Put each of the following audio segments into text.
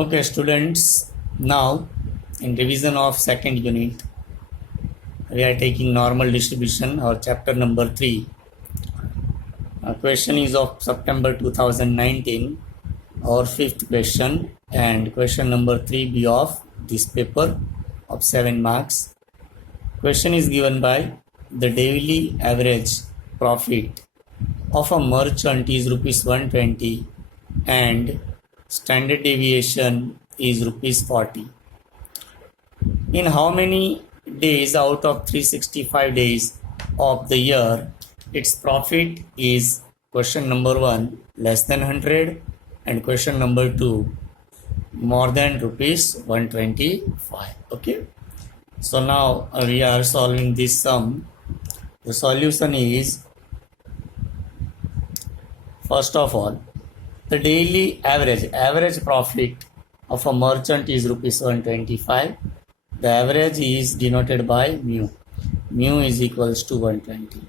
Okay, students, now in revision of second unit, we are taking normal distribution or chapter number 3. Question is of September 2019, our fifth question, and question number 3B of this paper of 7 marks. Question is given by the daily average profit of a merchant is rupees 120 and standard deviation is rupees 40. In how many days out of 365 days of the year its profit is, question number 1, less than 100, and question number 2, more than rupees 125. Okay, so now we are solving this sum. The solution is, first of all, the daily average profit of a merchant is rupees 125. The average is denoted by mu. Mu is equals to 120.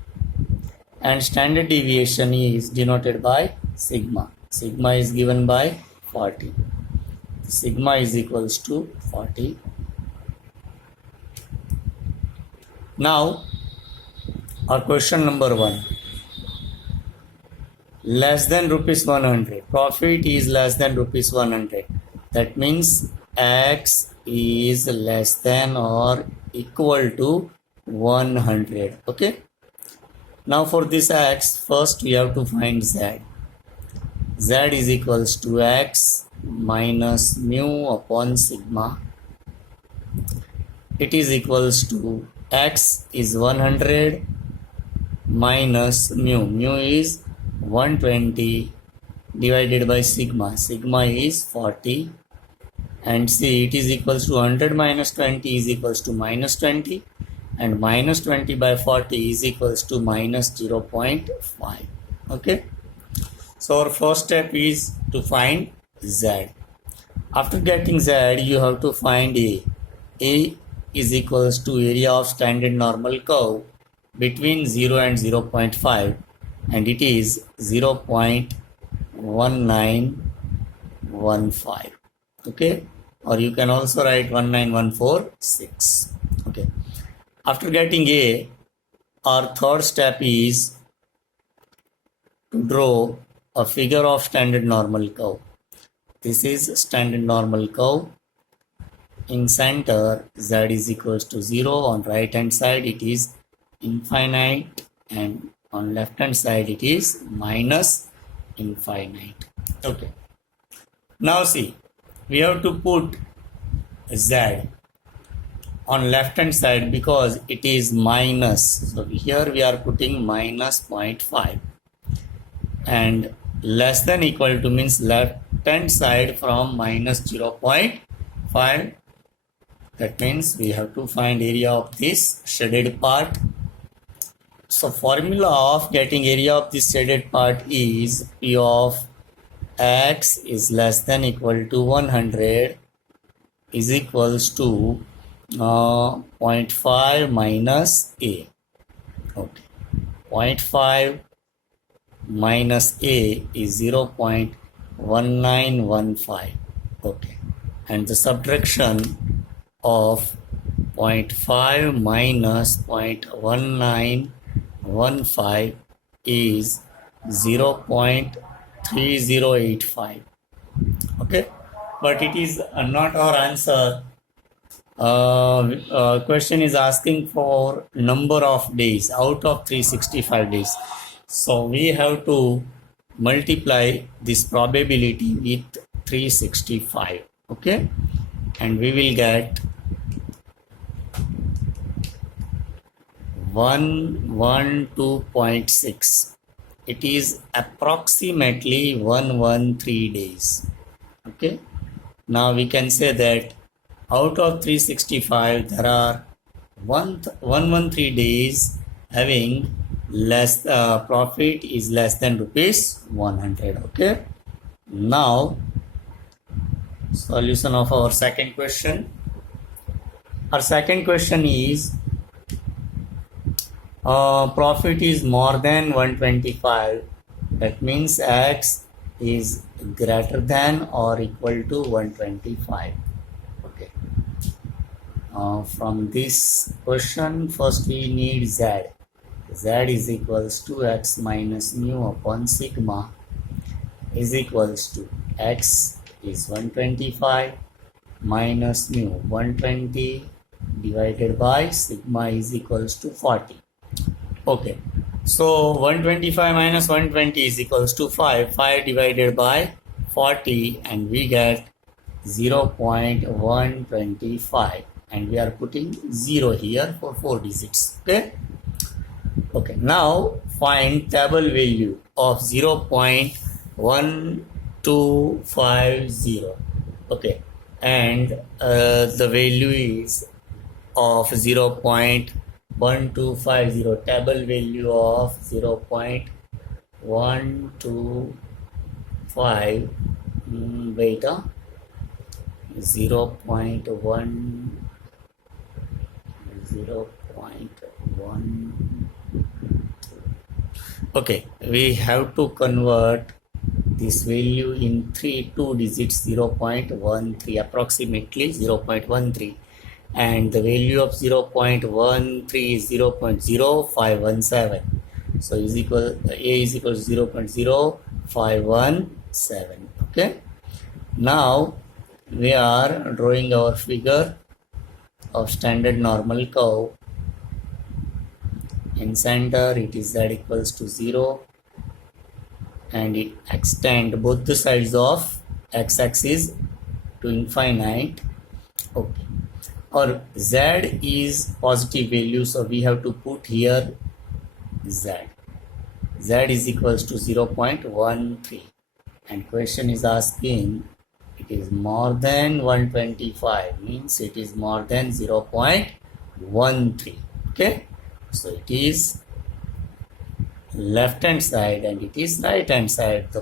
And standard deviation is denoted by sigma. Sigma is given by 40. Sigma is equals to 40. Now, our question number 1. Less than rupees 100. Profit is less than rupees 100. That means X is less than or equal to 100. Okay. Now for this X, first we have to find Z. Z is equals to X minus mu upon sigma. It is equals to X is 100 minus mu. Mu is 120 divided by sigma. Sigma is 40. And see, it is equals to 100 minus 20 is equals to minus 20. And minus 20 by 40 is equals to minus 0.5. Okay. So our first step is to find Z. After getting Z, you have to find A. A is equals to area of standard normal curve between 0 and 0.5. And it is 0.1915. Okay, or you can also write 19146. Okay, after getting A, our third step is to draw a figure of standard normal curve. This is standard normal curve. In center, Z is equals to 0. On right hand side it is infinite, and on left hand side it is minus infinite. Okay, now see, we have to put Z on left hand side because it is minus. So here we are putting minus 0.5, and less than equal to means left hand side from minus 0.5. That means we have to find area of this shaded part. So formula of getting area of this shaded part is P of X is less than equal to 100 is equals to 0.5 minus A. Okay, 0.5 minus A is 0.1915. Okay, and the subtraction of 0.5 minus 0.1915 is 0.3085. Okay, but it is not our answer. Question is asking for number of days out of 365 days. So we have to multiply this probability with 365. Okay, and we will get 112.6. It is approximately 113 days. Okay, now we can say that out of 365 there are 113 days having less profit is less than rupees 100. Okay, now solution of our second question. Our second question is profit is more than 125. That means X is greater than or equal to 125. Okay. From this question, first we need z. Z is equals to x minus mu upon sigma is equals to x is 125 minus mu 120 divided by sigma is equals to 40. Okay, so 125 minus 120 is equals to 5 divided by 40 and we get 0.125 and we are putting 0 here for 4 digits. Okay, now find table value of 0.1250. Okay, and the value is of 0.1250, table value of 0.125 beta 0.1 Okay, we have to convert this value in 2 digits, 0.13, approximately 0.13, and the value of 0.13 is 0.0517. So is equal A is equal to 0.0517. Okay, now we are drawing our figure of standard normal curve. In center it is z equals to 0 and it extend both the sides of x-axis to infinite. Okay, or z is positive value, so we have to put here z is equals to 0.13 and question is asking it is more than 125, means it is more than 0.13. Okay, so it is left hand side and it is right hand side. The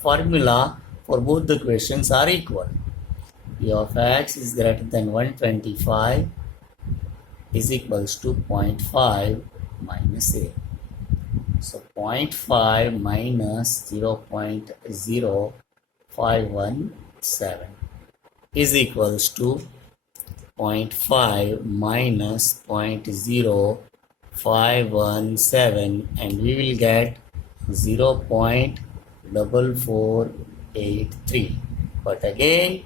formula for both the questions are equal. P of x is greater than 125 is equals to 0.5 minus a. So 0.5 minus 0.0517 is equals to 0.5 minus 0.0517 and we will get 0.4483. But again,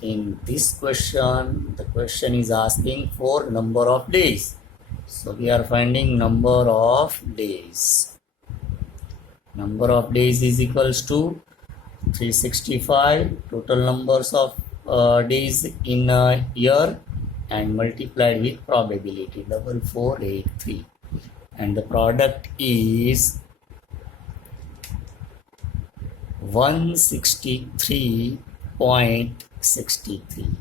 in this question, the question is asking for number of days. So we are finding number of days. Number of days is equals to 365, total numbers of days in a year, and multiplied with probability 4483, and the product is 163.63.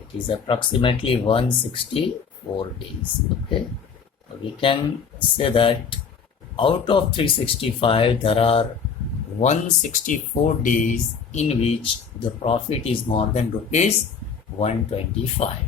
It is approximately 164 days. Okay, we can say that out of 365 there are 164 days in which the profit is more than rupees 125.